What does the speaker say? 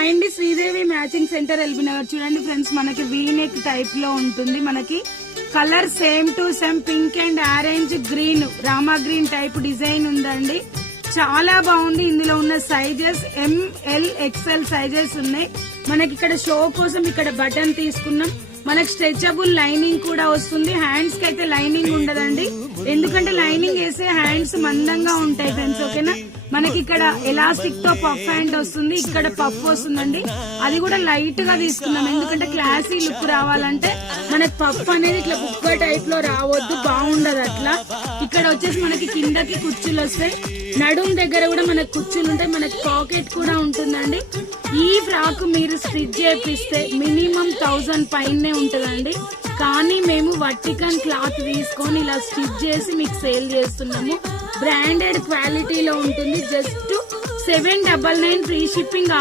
Hi అండి, Sridevi matching centre LB Nagar. చూడండి friends, మనకి వీనెక్ టైప్ లో ఉంటుంది. మనకి colour same to same pink and orange green, Rama green type design ఉందండి. చాలా బాగుంది. ఇందులో ఉన్న సైజెస్ ML XL సైజెస్ ఉన్నాయి. మనకి ఇక్కడ షో కోసం ఇక్కడ బటన్ తీసుకున్నాం. మనకి స్ట్రెచబుల్ లైనింగ్ కూడా వస్తుంది. హ్యాండ్స్ కి అయితే లైనింగ్ ఉండదండి, ఎందుకంటే లైనింగ్ వేసే హ్యాండ్స్ మందంగా ఉంటాయి ఫ్రెండ్స్. ఓకేనా, మనకి ఇక్కడ ఎలాస్టిక్ తో పఫ్ హ్యాండ్ వస్తుంది, ఇక్కడ పఫ్ వస్తుందండి. అది కూడా లైట్ గా తీసుకున్నాం, ఎందుకంటే క్లాసీ లుక్ రావాలంటే మనకి పఫ్ అనేది ఇట్లా బుక్క టైప్ లో రావద్దు, బాగుండదు అట్లా. ఇక్కడ వచ్చేసి మనకి కిందకి కుర్చీలు వస్తాయి, నడుం దగ్గర కూడా మనకి కుర్చీలు ఉంటాయి, మనకి పాకెట్ కూడా ఉంటుందండి. ఈ ఫ్రాక్ మీరు స్టిచ్ చేపిస్తే మినిమం 1000 పైనే ఉంటుందండి. కానీ మేము వర్టికల్ క్లాత్ తీసుకొని ఇలా స్టిచ్ చేసి మీకు సేల్ చేస్తున్నాము. బ్రాండెడ్ క్వాలిటీలో ఉంటుంది. Just 799 free shipping.